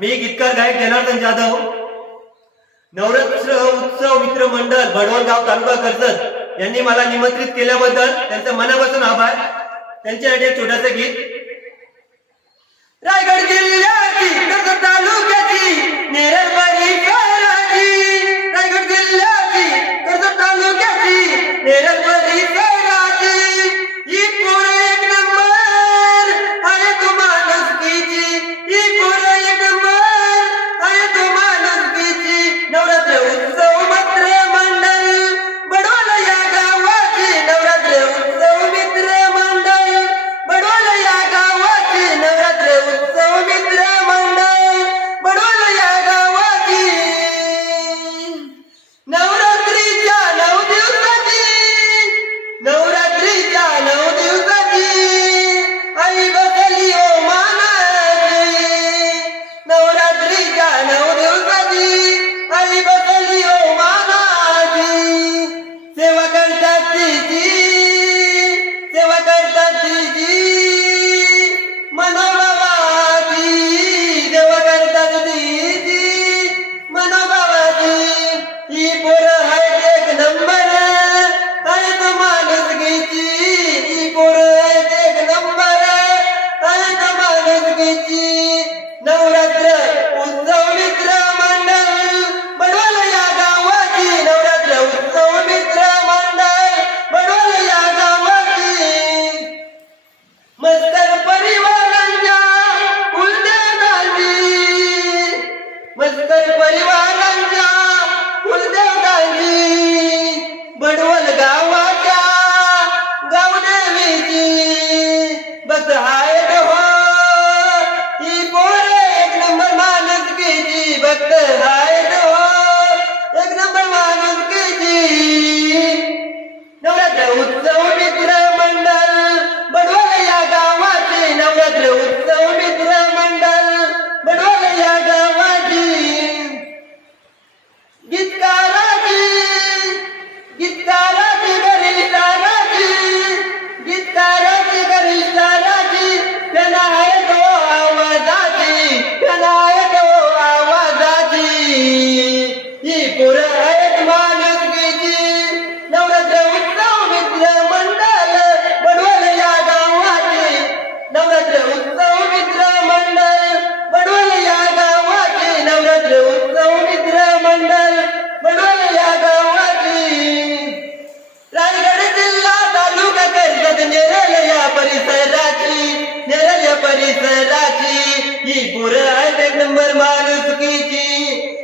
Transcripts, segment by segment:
मी गीतकार गायक जनार्दन जाधव. नवरात्र हो उत्सव मित्र मंडळ भडवलगाव तालुका कर्जत यांनी मला निमंत्रित केल्याबद्दल त्यांचा मनापासून आभार. त्यांच्यासाठी एक छोटस गीत.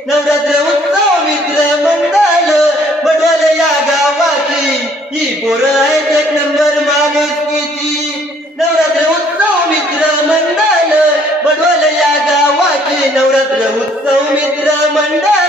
नवरात्र उत्सव मित्र मंडळ बदल या गावाची. ही बोर आहेत एक नंबर माणुसकीची. नवरात्र उत्सव मित्र मंडल बदल या गावाची. नवरात्र उत्सव मित्र मंडल